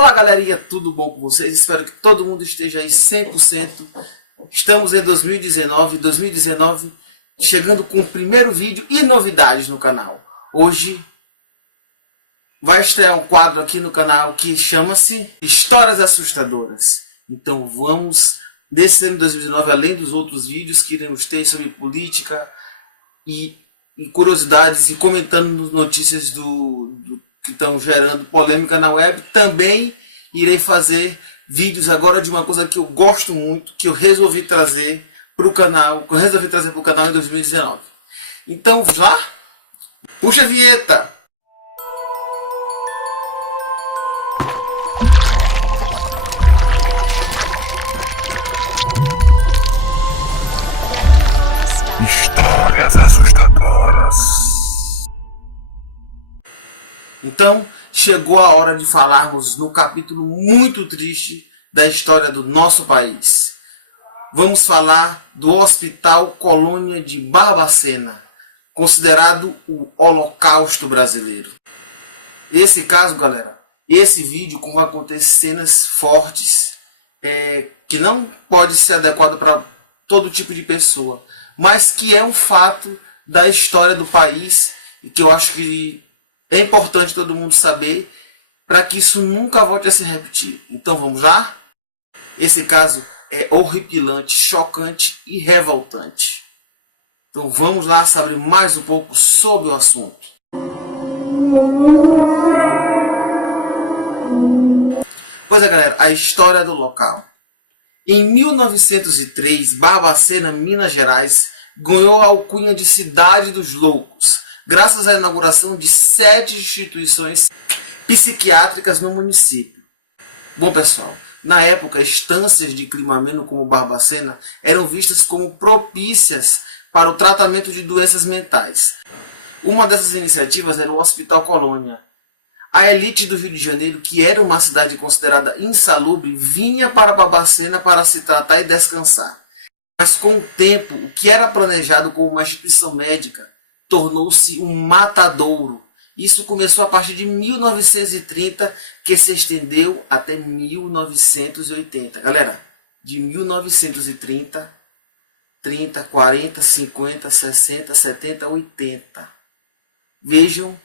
Olá galerinha, tudo bom com vocês? Espero que todo mundo esteja aí 100%. Estamos em 2019 chegando com o primeiro vídeo e novidades no canal. Hoje vai estrear um quadro aqui no canal que chama-se Histórias Assustadoras. Então vamos, nesse ano de 2019, além dos outros vídeos que iremos ter sobre política e curiosidades e comentando notícias que estão gerando polêmica na web, também irei fazer vídeos agora de uma coisa que eu gosto muito, que eu resolvi trazer para o canal, em 2019. Então, vamos lá? Puxa a vinheta! Histórias assustadoras. Então, chegou a hora de falarmos no capítulo muito triste da história do nosso país. Vamos falar do Hospital Colônia de Barbacena, considerado o Holocausto brasileiro. Esse caso, galera, esse vídeo vai conter cenas fortes, que não pode ser adequado para todo tipo de pessoa, mas que é um fato da história do país e que eu acho que é importante todo mundo saber para que isso nunca volte a se repetir. Então vamos lá? Esse caso é horripilante, chocante e revoltante. Então vamos lá saber mais um pouco sobre o assunto. Pois é, galera, a história do local. Em 1903, Barbacena, Minas Gerais, ganhou a alcunha de Cidade dos Loucos, graças à inauguração de 7 instituições psiquiátricas no município. Bom pessoal, na época, estâncias de clima ameno como Barbacena eram vistas como propícias para o tratamento de doenças mentais. Uma dessas iniciativas era o Hospital Colônia. A elite do Rio de Janeiro, que era uma cidade considerada insalubre, vinha para Barbacena para se tratar e descansar. Mas com o tempo, o que era planejado como uma instituição médica tornou-se um matadouro. Isso começou a partir de 1930, que se estendeu até 1980. Galera, de 1930, 30, 40, 50, 60, 70, 80. Vejam,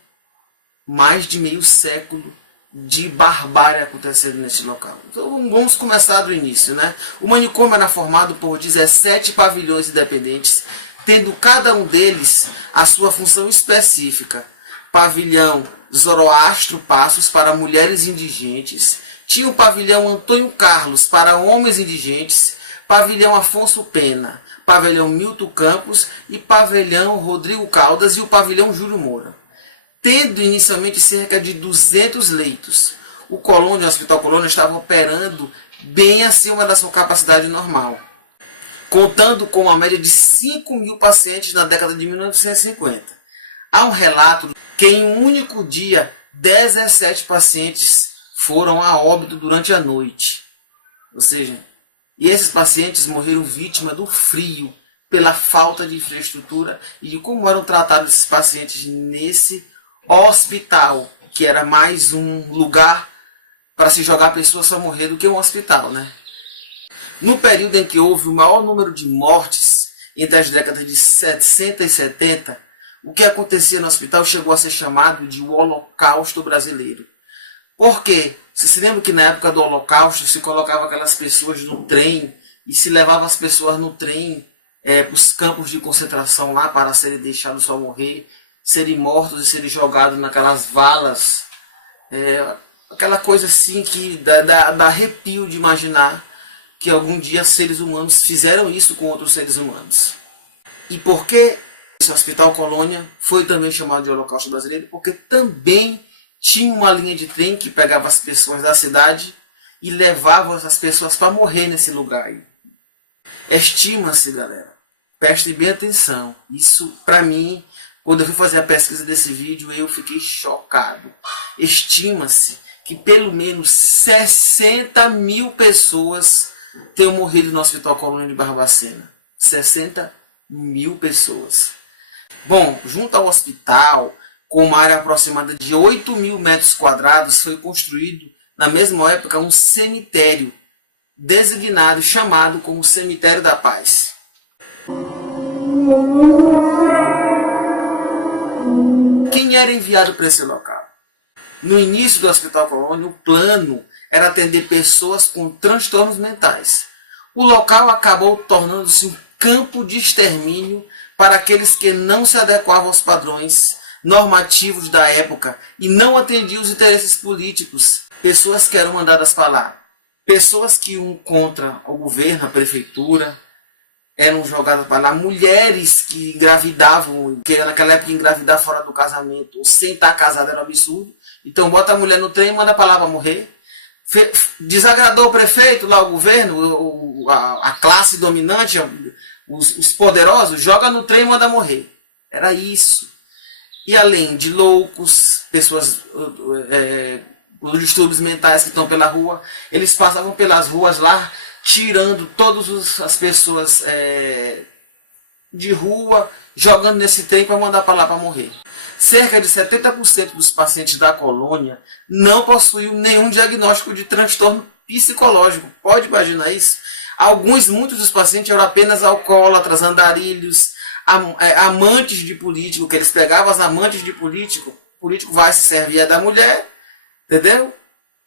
mais de meio século de barbárie acontecendo nesse local. Então vamos começar do início, né? O manicômio era formado por 17 pavilhões independentes, tendo cada um deles a sua função específica. Pavilhão Zoroastro Passos para mulheres indigentes, tinha o pavilhão Antônio Carlos para homens indigentes, pavilhão Afonso Pena, pavilhão Milton Campos e pavilhão Rodrigo Caldas e o pavilhão Júlio Moura. Tendo inicialmente cerca de 200 leitos, o Hospital Colônia estava operando bem acima da sua capacidade normal, contando com uma média de 5.000 pacientes na década de 1950. Há um relato que em um único dia 17 pacientes foram a óbito durante a noite. Ou seja, e esses pacientes morreram vítima do frio, pela falta de infraestrutura e de como eram tratados esses pacientes nesse hospital, que era mais um lugar para se jogar pessoas a morrer do que um hospital, né? No período em que houve o maior número de mortes, entre as décadas de 60 e 70, o que acontecia no hospital chegou a ser chamado de o Holocausto brasileiro. Por quê? Você se lembra que na época do Holocausto se colocava aquelas pessoas no trem e se levava as pessoas no trem para os campos de concentração lá para serem deixados só morrer, serem mortos e serem jogados naquelas valas. Aquela coisa assim que dá arrepio de imaginar que algum dia seres humanos fizeram isso com outros seres humanos. E por que esse Hospital Colônia foi também chamado de Holocausto Brasileiro? Porque também tinha uma linha de trem que pegava as pessoas da cidade e levava as pessoas para morrer nesse lugar aí. Estima-se, galera, prestem bem atenção, isso para mim, quando eu fui fazer a pesquisa desse vídeo, eu fiquei chocado. Estima-se que pelo menos 60.000 pessoas tenham morrido no Hospital Colônia de Barbacena. 60.000 pessoas. Bom, junto ao hospital, com uma área aproximada de 8.000 metros quadrados, foi construído na mesma época, um cemitério designado, chamado como Cemitério da Paz. Quem era enviado para esse local? No início do Hospital Colônia, o plano era atender pessoas com transtornos mentais. O local acabou tornando-se um campo de extermínio para aqueles que não se adequavam aos padrões normativos da época e não atendiam os interesses políticos. Pessoas que eram mandadas para lá. Pessoas que iam contra o governo, a prefeitura, eram jogadas para lá. Mulheres que engravidavam, que naquela época engravidar fora do casamento, ou sem estar casada era um absurdo. Então bota a mulher no trem e manda para lá para morrer. Desagradou o prefeito, lá o governo, a classe dominante, os poderosos, joga no trem e manda morrer. Era isso. E além de loucos, pessoas com distúrbios mentais que estão pela rua, eles passavam pelas ruas lá, tirando todas as pessoas de rua, jogando nesse trem para mandar para lá para morrer. Cerca de 70% dos pacientes da colônia não possuíam nenhum diagnóstico de transtorno psicológico. Pode imaginar isso? Muitos dos pacientes eram apenas alcoólatras, andarilhos, amantes de político, que eles pegavam as amantes de político, o político vai se servir da mulher, entendeu?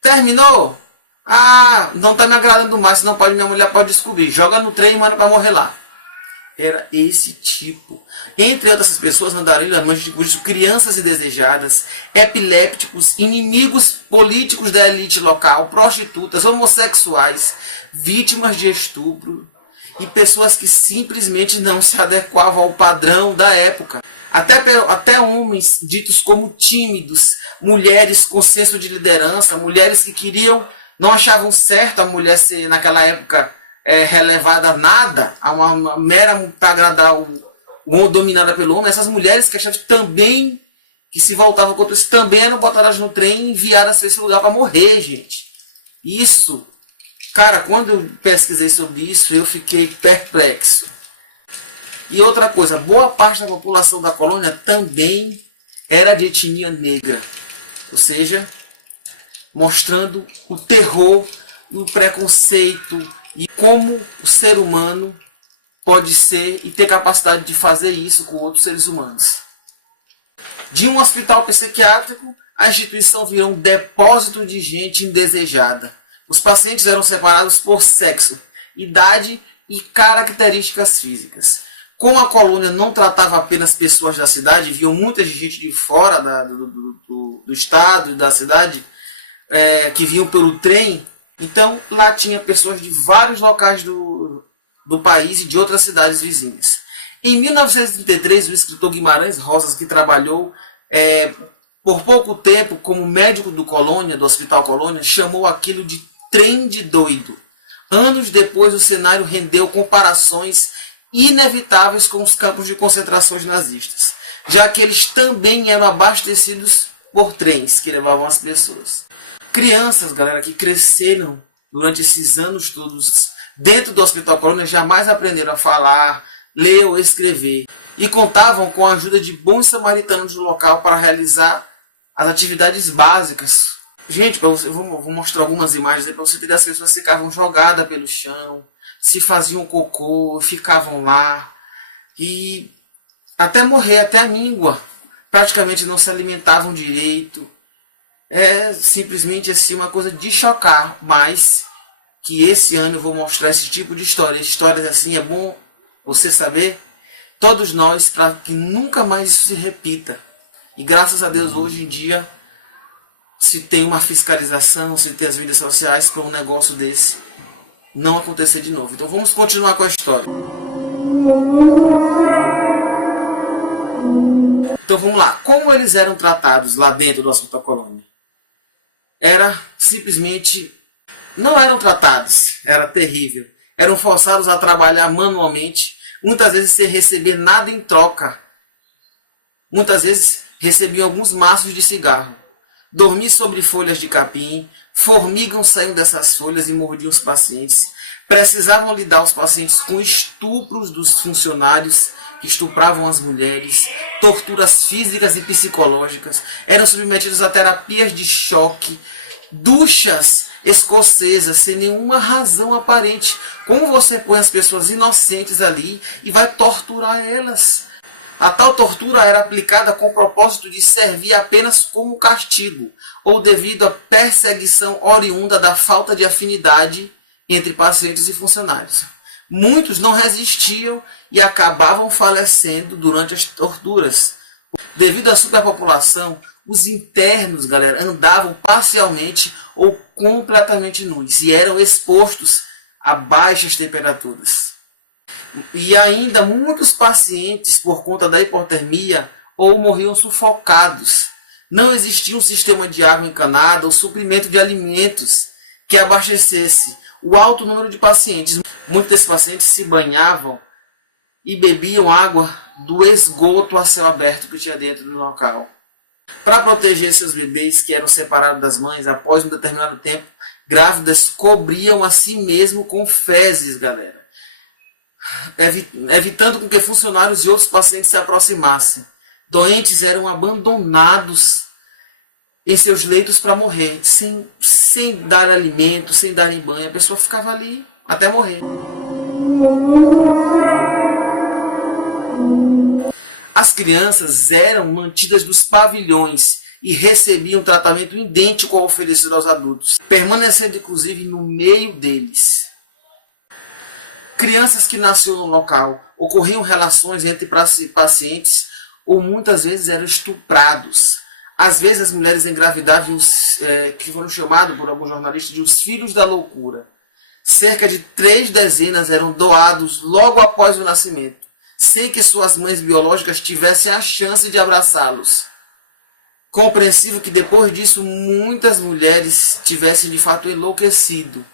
Terminou? Ah, não está me agradando mais, senão minha mulher pode descobrir. Joga no trem e manda para morrer lá. Era esse tipo. Entre outras pessoas, andarilhos, amantes de político, crianças indesejadas, epilépticos, inimigos políticos da elite local, prostitutas, homossexuais, vítimas de estupro e pessoas que simplesmente não se adequavam ao padrão da época. Até homens ditos como tímidos, mulheres com senso de liderança, mulheres que não achavam certo a mulher ser naquela época relevada a nada, a uma mera para agradar o homem, dominada pelo homem. Essas mulheres que achavam também, que se voltavam contra isso, também eram botadas no trem e enviadas para esse lugar para morrer, gente. Isso, cara, quando eu pesquisei sobre isso, eu fiquei perplexo. E outra coisa, boa parte da população da colônia também era de etnia negra, ou seja, mostrando o terror, o preconceito e como o ser humano pode ser e ter capacidade de fazer isso com outros seres humanos. De um hospital psiquiátrico, a instituição virou um depósito de gente indesejada. Os pacientes eram separados por sexo, idade e características físicas. Como a colônia não tratava apenas pessoas da cidade, viam muita gente de fora do estado e da cidade, que vinham pelo trem. Então lá tinha pessoas de vários locais do país e de outras cidades vizinhas. Em 1933, o escritor Guimarães Rosas, que trabalhou por pouco tempo como médico do Hospital Colônia, chamou aquilo de trem de doido. Anos depois, o cenário rendeu comparações inevitáveis com os campos de concentrações nazistas, já que eles também eram abastecidos por trens que levavam as pessoas. Crianças, galera, que cresceram durante esses anos todos dentro do Hospital Colônia jamais aprenderam a falar, ler ou escrever e contavam com a ajuda de bons samaritanos do local para realizar as atividades básicas. Gente, eu vou mostrar algumas imagens aí para você ter. As pessoas ficavam jogadas pelo chão, se faziam cocô, ficavam lá e até morrer, até a míngua, praticamente não se alimentavam direito. É simplesmente assim uma coisa de chocar, mas que esse ano eu vou mostrar esse tipo de história. Histórias assim é bom você saber, todos nós, para que nunca mais isso se repita. E graças a Deus hoje em dia se tem uma fiscalização, se tem as mídias sociais para um negócio desse não acontecer de novo. Então vamos continuar com a história. Então vamos lá. Como eles eram tratados lá dentro do Hospital Colônia? Era simplesmente... Não eram tratados. Era terrível. Eram forçados a trabalhar manualmente. Muitas vezes sem receber nada em troca. Muitas vezes recebiam alguns maços de cigarro. Dormir sobre folhas de capim. Formigas saíam dessas folhas e mordiam os pacientes. Precisavam lidar os pacientes com estupros dos funcionários que estupravam as mulheres, torturas físicas e psicológicas, eram submetidos a terapias de choque, duchas escocesas sem nenhuma razão aparente. Como você põe as pessoas inocentes ali e vai torturar elas? A tal tortura era aplicada com o propósito de servir apenas como castigo, ou devido à perseguição oriunda da falta de afinidade entre pacientes e funcionários. Muitos não resistiam e acabavam falecendo durante as torturas. Devido à superpopulação, os internos, galera, andavam parcialmente ou completamente nus e eram expostos a baixas temperaturas. E ainda muitos pacientes, por conta da hipotermia, ou morriam sufocados. Não existia um sistema de água encanada ou suprimento de alimentos que abastecesse o alto número de pacientes. Muitos desses pacientes se banhavam e bebiam água do esgoto a céu aberto que tinha dentro do local. Para proteger seus bebês que eram separados das mães após um determinado tempo, grávidas cobriam a si mesmo com fezes, galera, evitando com que funcionários e outros pacientes se aproximassem. Doentes eram abandonados em seus leitos para morrer, sem dar alimento, sem darem banho. A pessoa ficava ali até morrer. As crianças eram mantidas nos pavilhões e recebiam tratamento idêntico ao oferecido aos adultos, permanecendo inclusive no meio deles. Crianças que nasciam no local, ocorriam relações entre pacientes ou muitas vezes eram estuprados. Às vezes as mulheres engravidavam, que foram chamados por alguns jornalistas de os filhos da loucura. Cerca de 3 dezenas eram doados logo após o nascimento, sem que suas mães biológicas tivessem a chance de abraçá-los. Compreensível que depois disso muitas mulheres tivessem de fato enlouquecido.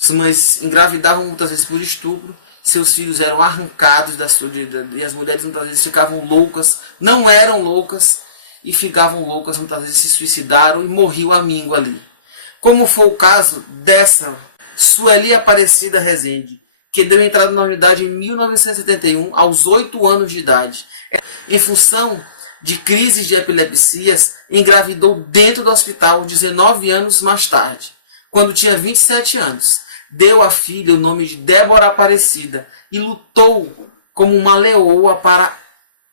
As mães engravidavam muitas vezes por estupro, seus filhos eram arrancados e as mulheres muitas vezes ficavam loucas, não eram loucas e ficavam loucas, muitas vezes se suicidaram e morriam à míngua ali. Como foi o caso dessa Sueli Aparecida Rezende, que deu entrada na unidade em 1971 aos 8 anos de idade. Em função de crises de epilepsias, engravidou dentro do hospital 19 anos mais tarde, quando tinha 27 anos. Deu à filha o nome de Débora Aparecida e lutou como uma leoa para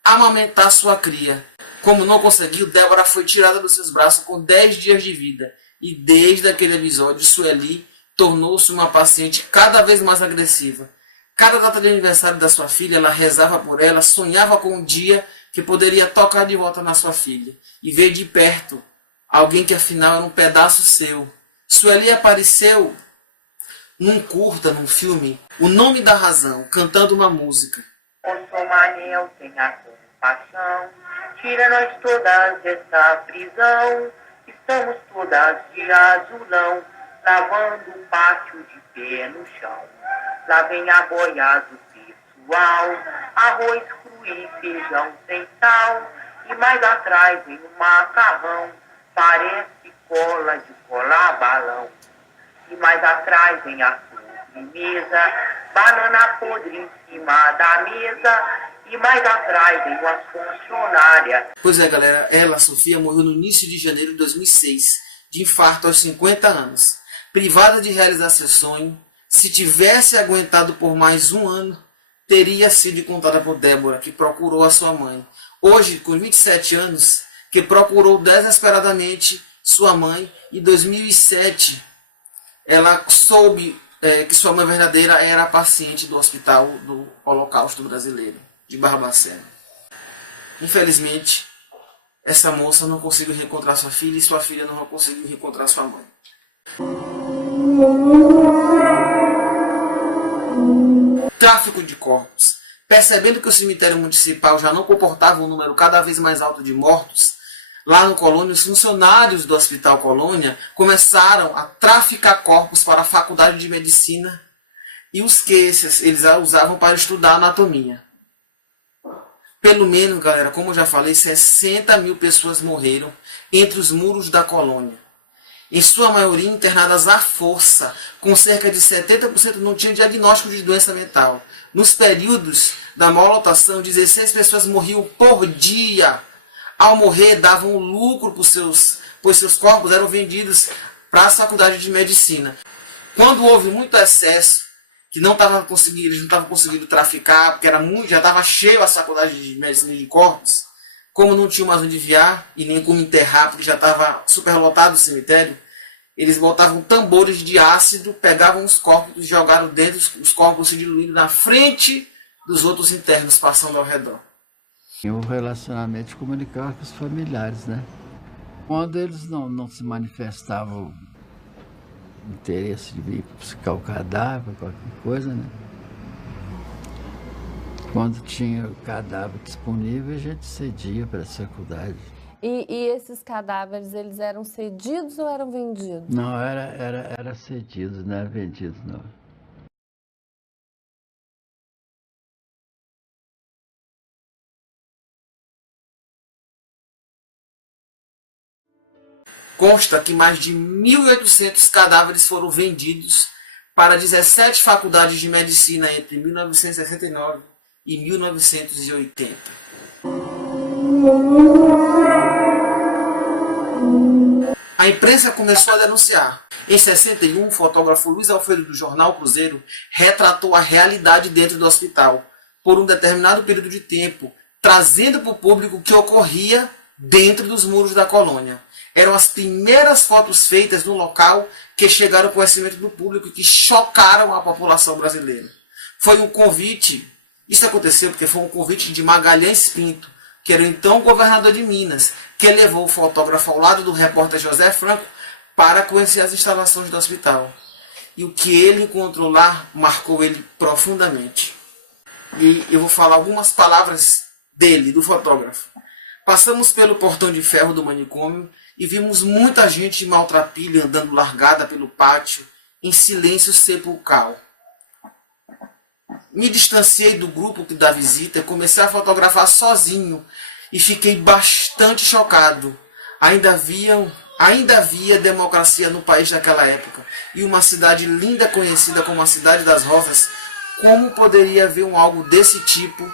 amamentar sua cria. Como não conseguiu, Débora foi tirada dos seus braços com 10 dias de vida. E desde aquele episódio, Sueli tornou-se uma paciente cada vez mais agressiva. Cada data de aniversário da sua filha, ela rezava por ela, sonhava com um dia que poderia tocar de volta na sua filha e ver de perto alguém que afinal era um pedaço seu. Sueli apareceu num curta, num filme, O Nome da Razão, cantando uma música. O Manel tenha compaixão, tira nós todas dessa prisão, estamos todas de azulão, lavando o pátio de pé no chão. Lá vem a boiada do pessoal, arroz cru e feijão sem sal, e mais atrás vem um macarrão, parece cola de colar balão. E mais atrás vem a sobremesa, banana podre em cima da mesa, e mais atrás vem uma funcionária. Pois é, galera, ela, Sofia, morreu no início de janeiro de 2006, de infarto aos 50 anos. Privada de realizar seu sonho, se tivesse aguentado por mais um ano, teria sido encontrada por Débora, que procurou a sua mãe. Hoje, com 27 anos, que procurou desesperadamente sua mãe, em 2007, ela soube que sua mãe verdadeira era a paciente do Hospital do Holocausto Brasileiro, de Barbacena. Infelizmente, essa moça não conseguiu reencontrar sua filha e sua filha não conseguiu reencontrar sua mãe. Tráfico de corpos. Percebendo que o cemitério municipal já não comportava um número cada vez mais alto de mortos, lá no Colônia, os funcionários do Hospital Colônia começaram a traficar corpos para a Faculdade de Medicina e os que eles usavam para estudar anatomia. Pelo menos, galera, como eu já falei, 60 mil pessoas morreram entre os muros da colônia. Em sua maioria internadas à força, com cerca de 70% não tinham diagnóstico de doença mental. Nos períodos da maior lotação, 16 pessoas morriam por dia. Ao morrer, davam lucro pois seus corpos eram vendidos para as faculdades de medicina. Quando houve muito excesso, que eles não estavam conseguindo traficar, porque já estava cheio as faculdades de medicina de corpos, como não tinha mais onde enviar e nem como enterrar, porque já estava superlotado o cemitério, eles botavam tambores de ácido, pegavam os corpos e jogaram dentro, os corpos se diluindo na frente dos outros internos, passando ao redor. E o relacionamento comunicava com os familiares, né? Quando eles não se manifestavam interesse de vir buscar o cadáver, qualquer coisa, né? Quando tinha o cadáver disponível, a gente cedia para as faculdades. E esses cadáveres, eles eram cedidos ou eram vendidos? Não, era cedido, não era vendido, não. Consta que mais de 1.800 cadáveres foram vendidos para 17 faculdades de medicina entre 1969 e 1980. A imprensa começou a denunciar. Em 61, o fotógrafo Luiz Alfredo do jornal Cruzeiro retratou a realidade dentro do hospital por um determinado período de tempo, trazendo para o público o que ocorria dentro dos muros da colônia. Eram as primeiras fotos feitas no local que chegaram ao conhecimento do público e que chocaram a população brasileira. Foi um convite, isso aconteceu porque foi um convite de Magalhães Pinto, que era o então governador de Minas, que levou o fotógrafo ao lado do repórter José Franco para conhecer as instalações do hospital. E o que ele encontrou lá marcou ele profundamente. E eu vou falar algumas palavras dele, do fotógrafo. Passamos pelo portão de ferro do manicômio e vimos muita gente maltrapilha andando largada pelo pátio, em silêncio sepulcral. Me distanciei do grupo da visita e comecei a fotografar sozinho e fiquei bastante chocado. Ainda havia democracia no país naquela época e uma cidade linda conhecida como a Cidade das Rosas. Como poderia haver algo desse tipo?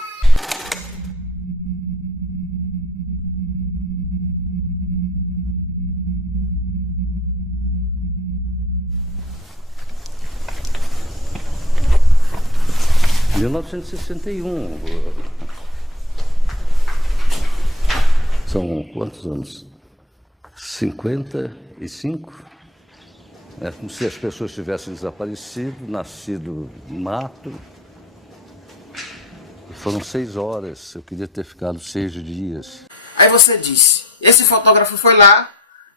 Em 1961, são quantos anos? 55? É como se as pessoas tivessem desaparecido, nascido no mato. Foram 6 horas, eu queria ter ficado 6 dias. Aí você disse, esse fotógrafo foi lá,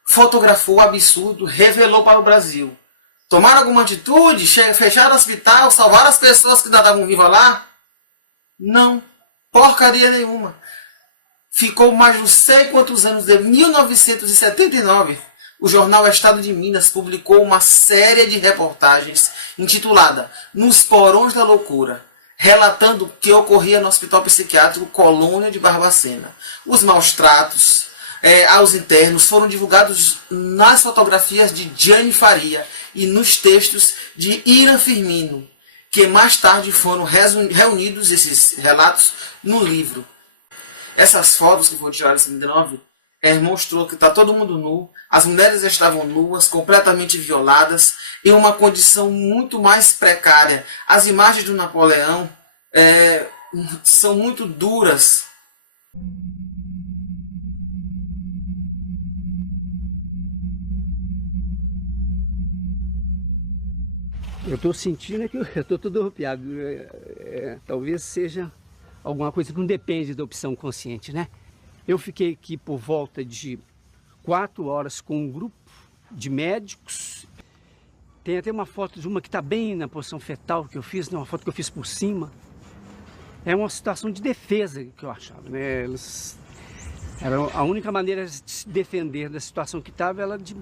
fotografou o absurdo, revelou para o Brasil. Tomaram alguma atitude? Fecharam o hospital? Salvaram as pessoas que ainda estavam vivas lá? Não. Porcaria nenhuma. Ficou mais não sei quantos anos, de 1979, o jornal Estado de Minas publicou uma série de reportagens intitulada Nos Porões da Loucura, relatando o que ocorria no Hospital Psiquiátrico Colônia de Barbacena. Os maus tratos aos internos foram divulgados nas fotografias de Jane Faria e nos textos de Ira Firmino, que mais tarde foram reunidos esses relatos no livro. Essas fotos que foram tiradas em 19 mostrou que está todo mundo nu, as mulheres estavam nuas, completamente violadas, em uma condição muito mais precária. As imagens do Napoleão são muito duras. Eu estou sentindo que eu estou todo arrepiado. Talvez seja alguma coisa que não depende da opção consciente, né? Eu fiquei aqui por volta de 4 horas com um grupo de médicos. Tem até uma foto de uma que está bem na posição fetal que eu fiz, né? Uma foto que eu fiz por cima. É uma situação de defesa que eu achava, né? Era a única maneira de se defender da situação que estava, era de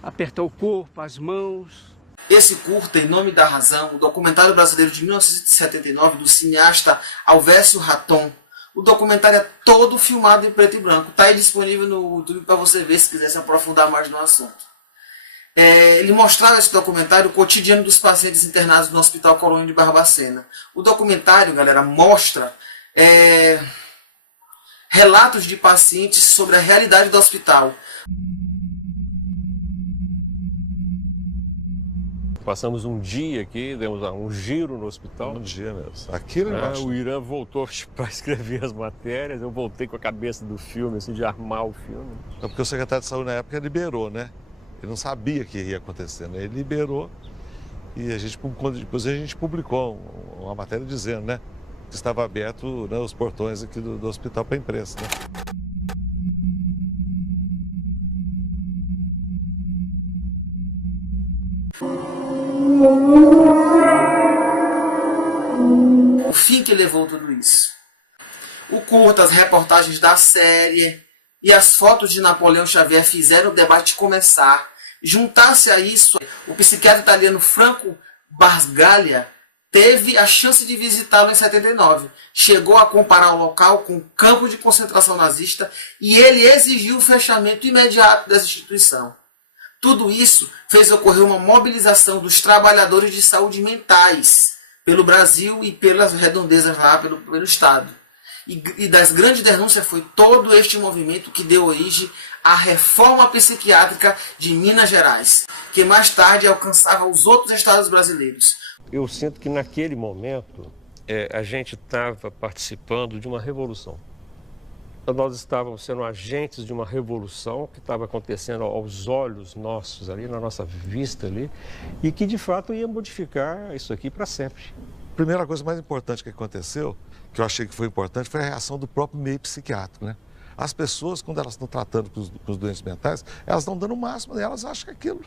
apertar o corpo, as mãos. Esse curta, Em Nome da Razão, o documentário brasileiro de 1979 do cineasta Alvécio Raton. O documentário é todo filmado em preto e branco. Está aí disponível no YouTube para você ver se quiser se aprofundar mais no assunto. Ele mostrava esse documentário, o cotidiano dos pacientes internados no Hospital Colônia de Barbacena. O documentário, galera, mostra relatos de pacientes sobre a realidade do hospital. passamos um dia aqui, demos um giro no hospital. Um dia mesmo. Aquilo embaixo. O Irã voltou para escrever as matérias, eu voltei com a cabeça do filme, assim, de armar o filme. É porque o secretário de saúde na época liberou, né? Ele não sabia o que ia acontecer, né? Ele liberou e depois a gente publicou uma matéria dizendo, né? Que estava aberto, né, os portões aqui do hospital para a imprensa, né? O fim que levou tudo isso. O curta, as reportagens da série e as fotos de Napoleão Xavier fizeram o debate começar. Juntar-se a isso, o psiquiatra italiano Franco Basaglia teve a chance de visitá-lo em 79. Chegou a comparar o local com um campo de concentração nazista e ele exigiu o fechamento imediato dessa instituição. Tudo isso fez ocorrer uma mobilização dos trabalhadores de saúde mentais pelo Brasil e pelas redondezas lá, pelo Estado. E das grandes denúncias foi todo este movimento que deu origem à reforma psiquiátrica de Minas Gerais, que mais tarde alcançava os outros estados brasileiros. Eu sinto que naquele momento a gente estava participando de uma revolução. Nós estávamos sendo agentes de uma revolução que estava acontecendo aos olhos nossos ali, na nossa vista ali, e que de fato ia modificar isso aqui para sempre. A primeira coisa mais importante que aconteceu, que eu achei que foi importante, foi a reação do próprio meio psiquiátrico, né? As pessoas, quando elas estão tratando com os doentes mentais, elas estão dando o máximo, elas acham que é aquilo.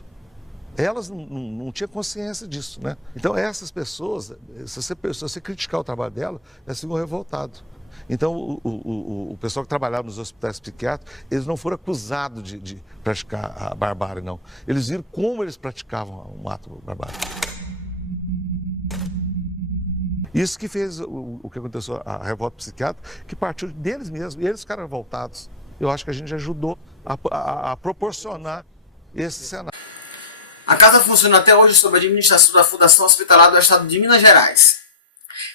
Elas não tinham consciência disso, né? Então, essas pessoas, se você criticar o trabalho dela, elas ficam revoltadas. Então, o pessoal que trabalhava nos hospitais psiquiátricos, eles não foram acusados de praticar a barbárie, não. Eles viram como eles praticavam um ato barbário. Isso que fez o que aconteceu, a revolta psiquiátrica, que partiu deles mesmos, e eles ficaram revoltados. Eu acho que a gente ajudou a proporcionar esse cenário. A casa funciona até hoje sob a administração da Fundação Hospitalar do Estado de Minas Gerais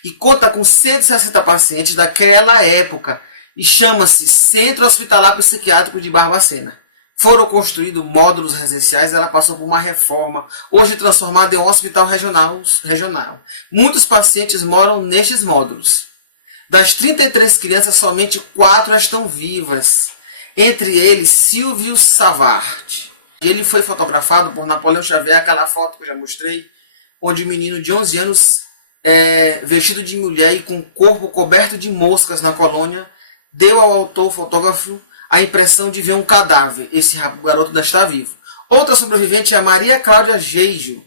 e conta com 160 pacientes daquela época e chama-se Centro Hospitalar Psiquiátrico de Barbacena. Foram construídos módulos residenciais, ela passou por uma reforma, hoje transformada em um hospital regional. Muitos pacientes moram nestes módulos. Das 33 crianças, somente 4 estão vivas, entre eles Silvio Savart. Ele foi fotografado por Napoleão Xavier, aquela foto que eu já mostrei, onde o menino de 11 anos, vestido de mulher e com o corpo coberto de moscas na colônia, deu ao autor fotógrafo a impressão de ver um cadáver. Esse garoto ainda está vivo. Outra sobrevivente é a Maria Cláudia Geijo,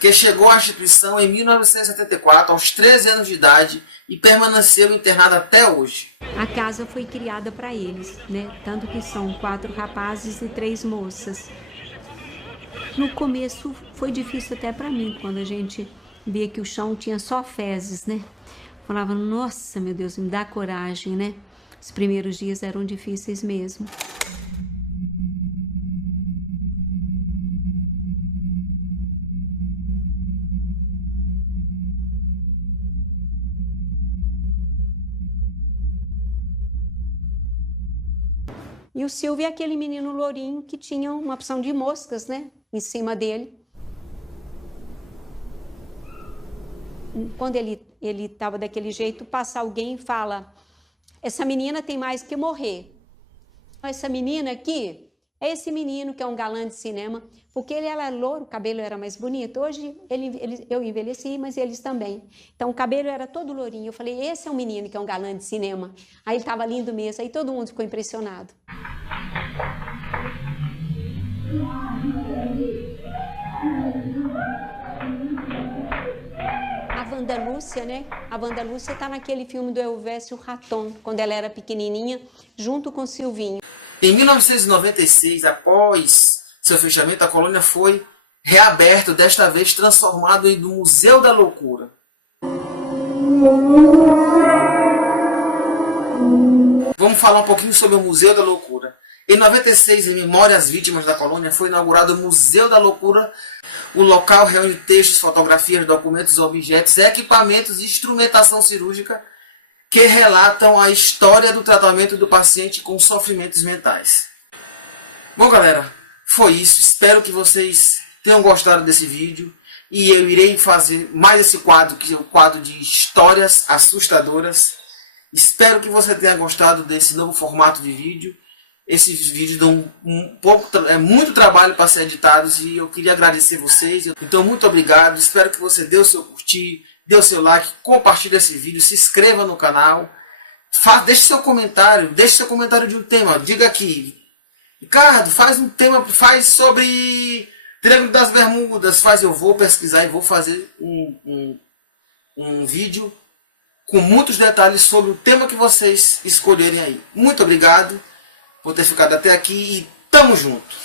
que chegou à instituição em 1974, aos 13 anos de idade, e permaneceu internada até hoje. A casa foi criada para eles, né? Tanto que são 4 rapazes e 3 moças. No começo foi difícil até para mim, quando a gente via que o chão tinha só fezes, né? Falava, nossa, meu Deus, me dá coragem, né? Os primeiros dias eram difíceis mesmo. E o Silvio é aquele menino lourinho que tinha uma opção de moscas, né, em cima dele. Quando ele estava daquele jeito, passa alguém e fala, essa menina tem mais que morrer. Essa menina aqui é esse menino que é um galã de cinema, porque ele era louro, o cabelo era mais bonito. Hoje eu envelheci, mas eles também. Então o cabelo era todo lourinho. Eu falei, esse é um menino que é um galã de cinema. Aí ele estava lindo mesmo, aí todo mundo ficou impressionado. A Wanda Lúcia, né? A Wanda Lúcia está naquele filme do Elvésio Raton, quando ela era pequenininha, junto com o Silvinho. Em 1996, após seu fechamento, a colônia foi reaberta, desta vez transformado em um Museu da Loucura. Vamos falar um pouquinho sobre o Museu da Loucura. Em 96, em memória às vítimas da colônia, foi inaugurado o Museu da Loucura. O local reúne textos, fotografias, documentos, objetos, equipamentos e instrumentação cirúrgica que relatam a história do tratamento do paciente com sofrimentos mentais. Bom, galera, foi isso. Espero que vocês tenham gostado desse vídeo. E eu irei fazer mais esse quadro, que é o quadro de histórias assustadoras. Espero que você tenha gostado desse novo formato de vídeo. Esses vídeos dão muito trabalho para ser editados e eu queria agradecer vocês. Então, muito obrigado. Espero que você dê o seu curtir, dê o seu like, compartilhe esse vídeo, se inscreva no canal. Deixe seu comentário de um tema. Diga aqui, Ricardo, faz um tema, faz sobre Triângulo das Bermudas. Eu vou pesquisar e vou fazer um vídeo com muitos detalhes sobre o tema que vocês escolherem aí. Muito obrigado por ter ficado até aqui e tamo junto!